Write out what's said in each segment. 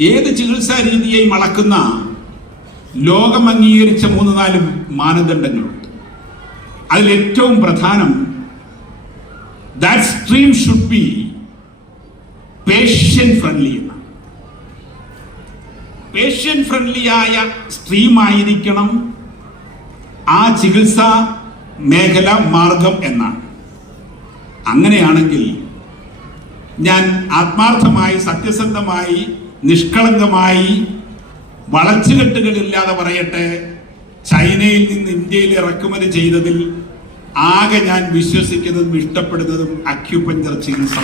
ഏത് ചികിത്സാ രീതിയെയും അളക്കുന്ന ലോകം അംഗീകരിച്ച മൂന്ന് നാല് മാനദണ്ഡങ്ങളുണ്ട്. അതിൽ ഏറ്റവും പ്രധാനം that stream should be patient friendly എന്നാണ്. പേഷ്യൻ സ്ട്രീം ആയിരിക്കണം ആ ചികിത്സാ മേഖല മാർഗം എന്നാണ്. അങ്ങനെയാണെങ്കിൽ ഞാൻ ആത്മാർത്ഥമായി സത്യസന്ധമായി നിഷ്കളങ്കമായി വളച്ചുകെട്ടുകളില്ലാതെ പറയട്ടെ ചൈനയിൽ നിന്ന് ഇന്ത്യയിൽ ഇറക്കുമതി ചെയ്തതിൽ ആകെ ഞാൻ വിശ്വസിക്കുന്നതും ഇഷ്ടപ്പെടുന്നതും അക്യുപഞ്ചർ ചികിത്സ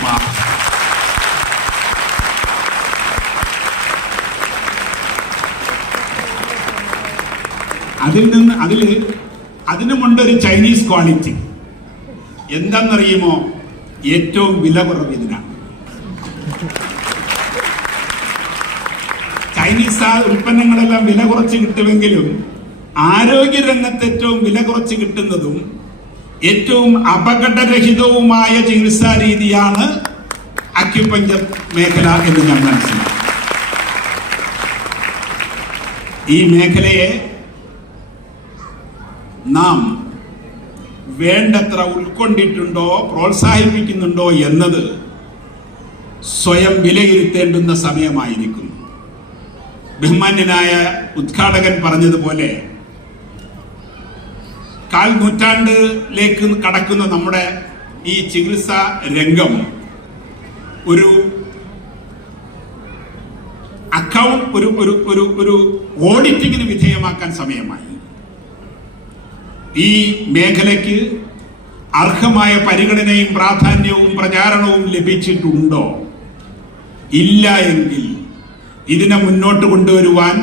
അതിൽ നിന്ന് അതിൽ അതിനുമുണ്ടൊരു ചൈനീസ് ക്വാളിറ്റി. എന്താണെന്നറിയുമോ ഏറ്റവും വില കുറവ് ഇതിനാണ് ചൈനീസ് ഉൽപ്പന്നങ്ങളെല്ലാം വില കുറച്ച് കിട്ടുമെങ്കിലും ആരോഗ്യരംഗത്ത് ഏറ്റവും വില കുറച്ച് കിട്ടുന്നതും ഏറ്റവും അപകടരഹിതവുമായ ചികിത്സാ രീതിയാണ് അക്യുപഞ്ചർ മേഖല എന്ന് ഞാൻ മനസ്സിലാക്കി ഈ മേഖലയെ നാം വേണ്ടത്ര ഉൾക്കൊണ്ടിട്ടുണ്ടോ പ്രോത്സാഹിപ്പിക്കുന്നുണ്ടോ എന്നത് സ്വയം വിലയിരുത്തേണ്ടുന്ന സമയമായിരിക്കുന്നു. ബഹുമാന്യനായ ഉദ്ഘാടകൻ പറഞ്ഞതുപോലെ കാൽ നൂറ്റാണ്ടിലേക്ക് കടക്കുന്ന നമ്മുടെ ഈ ചികിത്സാ രംഗം ഒരു അക്കൗണ്ട് ഒരു ഒരു ഒരു ഒരു ഓഡിറ്റിങ്ങിന് വിധേയമാക്കാൻ സമയമായി. ഈ മേഖലയ്ക്ക് അർഹമായ പരിഗണനയും പ്രാധാന്യവും പ്രചാരണവും ലഭിച്ചിട്ടുണ്ടോ? ഇല്ല എങ്കിൽ ഇതിനെ മുന്നോട്ട് കൊണ്ടുവരുവാൻ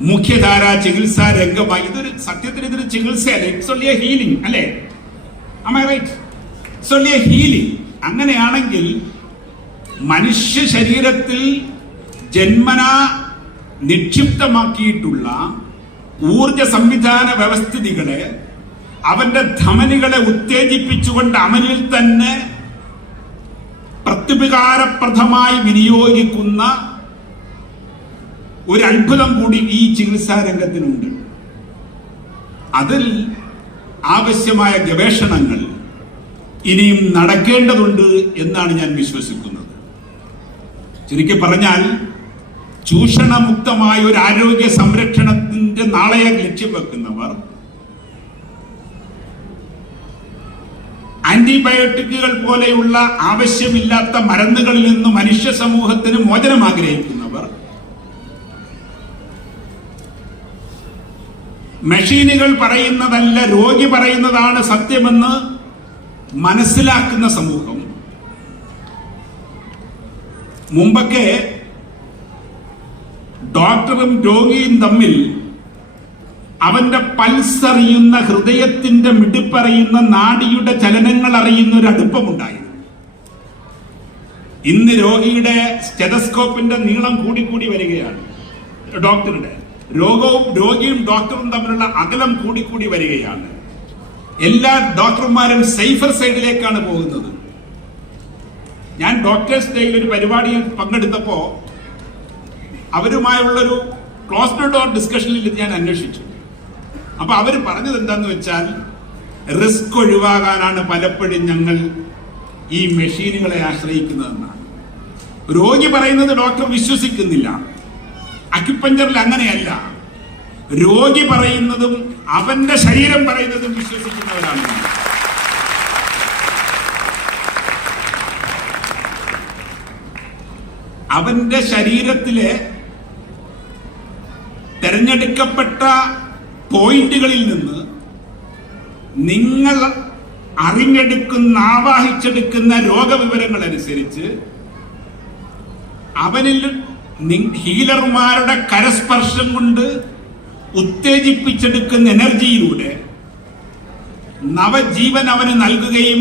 മുഖ്യധാര ചികിത്സാ രംഗമായി ഇതൊരു സത്യത്തിൽ ഇതൊരു ചികിത്സയല്ല. ഹീലിംഗ് അല്ലേ? ഹീലിംഗ് അങ്ങനെയാണെങ്കിൽ മനുഷ്യ ശരീരത്തിൽ ജന്മന നിക്ഷിപ്തമാക്കിയിട്ടുള്ള ഊർജ സംവിധാന വ്യവസ്ഥിതികളെ അവന്റെ ധമനികളെ ഉത്തേജിപ്പിച്ചുകൊണ്ട് അവനിൽ തന്നെ പ്രത്യുപകാരപ്രദമായി വിനിയോഗിക്കുന്ന ഒരു അത്ഭുതം കൂടി ഈ ചികിത്സാ രംഗത്തിനുണ്ട്. അതിൽ ആവശ്യമായ ഗവേഷണങ്ങൾ ഇനിയും നടക്കേണ്ടതുണ്ട് എന്നാണ് ഞാൻ വിശ്വസിക്കുന്നത്. ചുരുക്കി പറഞ്ഞാൽ ചൂഷണമുക്തമായ ഒരു ആരോഗ്യ സംരക്ഷണത്തിന്റെ നാളെയെ ലക്ഷ്യം വെക്കുന്നവർ ആന്റിബയോട്ടിക്കുകൾ പോലെയുള്ള ആവശ്യമില്ലാത്ത മരുന്നുകളിൽ നിന്ന് മനുഷ്യ സമൂഹത്തിന് മോചനം ആഗ്രഹിക്കുന്നവർ മെഷീനുകൾ പറയുന്നതല്ല രോഗി പറയുന്നതാണ് സത്യമെന്ന് മനസ്സിലാക്കുന്ന സമൂഹം. മുമ്പൊക്കെ ഡോക്ടറും രോഗിയും തമ്മിൽ അവന്റെ പൾസ് അറിയുന്ന ഹൃദയത്തിന്റെ മിടിപ്പറിയുന്ന നാടിയുടെ ചലനങ്ങൾ അറിയുന്ന ഒരു അടുപ്പമുണ്ടായിരുന്നു. ഇന്ന് രോഗിയുടെ സ്റ്റെതസ്കോപ്പിന്റെ നീളം കൂടിക്കൂടി വരികയാണ്. ഡോക്ടറുടെ രോഗവും രോഗിയും ഡോക്ടറും തമ്മിലുള്ള അകലം കൂടിക്കൂടി വരികയാണ്. എല്ലാ ഡോക്ടർമാരും സേഫർ സൈഡിലേക്കാണ് പോകുന്നത്. ഞാൻ ഡോക്ടേഴ്സ് ഡേയിൽ ഒരു പരിപാടിയിൽ പങ്കെടുത്തപ്പോ അവരുമായുള്ളൊരു ക്ലോസ്ഡ് ഡോർ ഡിസ്കഷനിൽ ഞാൻ അന്വേഷിച്ചു. അപ്പൊ അവർ പറഞ്ഞത് എന്താന്ന് വെച്ചാൽ റിസ്ക് ഒഴിവാകാനാണ് പലപ്പോഴും ഞങ്ങൾ ഈ മെഷീനുകളെ ആശ്രയിക്കുന്നതെന്നാണ്. രോഗി പറയുന്നത് ഡോക്ടർ വിശ്വസിക്കുന്നില്ല. അക്യുപഞ്ചറിൽ അങ്ങനെയല്ല. രോഗി പറയുന്നതും അവന്റെ ശരീരം പറയുന്നതും വിശ്വസിക്കുന്നവരാണ്. അവന്റെ ശരീരത്തിലെ തെരഞ്ഞെടുക്കപ്പെട്ട പോയിന്റുകളിൽ നിന്ന് നിങ്ങൾ അറിഞ്ഞെടുക്കുന്ന ആവാഹിച്ചെടുക്കുന്ന രോഗവിവരങ്ങൾ അനുസരിച്ച് അവനിൽ ഹീലർമാരുടെ കരസ്പർശം കൊണ്ട് ഉത്തേജിപ്പിച്ചെടുക്കുന്ന എനർജിയിലൂടെ നവജീവൻ അവന് നൽകുകയും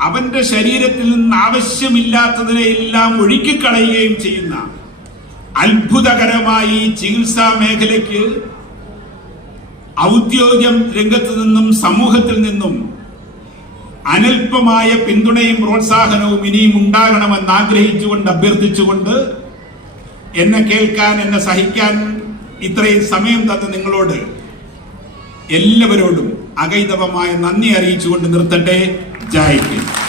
അവന്റെ ശരീരത്തിൽ നിന്ന് ആവശ്യമില്ലാത്തതിനെ എല്ലാം ഒഴുക്കിക്കളയുകയും ചെയ്യുന്ന അത്ഭുതകരമായി ചികിത്സാ മേഖലയ്ക്ക് ഔദ്യോഗിക രംഗത്ത് നിന്നും സമൂഹത്തിൽ നിന്നും അനൽപമായ പിന്തുണയും പ്രോത്സാഹനവും ഇനിയും ഉണ്ടാകണമെന്ന് ആഗ്രഹിച്ചുകൊണ്ട് അഭ്യർത്ഥിച്ചുകൊണ്ട് എന്നെ കേൾക്കാൻ എന്നെ സഹിക്കാൻ ഇത്രയും സമയം തന്ന നിങ്ങളോട് എല്ലാവരോടും അകൈതവമായ നന്ദി അറിയിച്ചുകൊണ്ട് നിർത്തട്ടെ. ജയ് ഹിന്ദ്.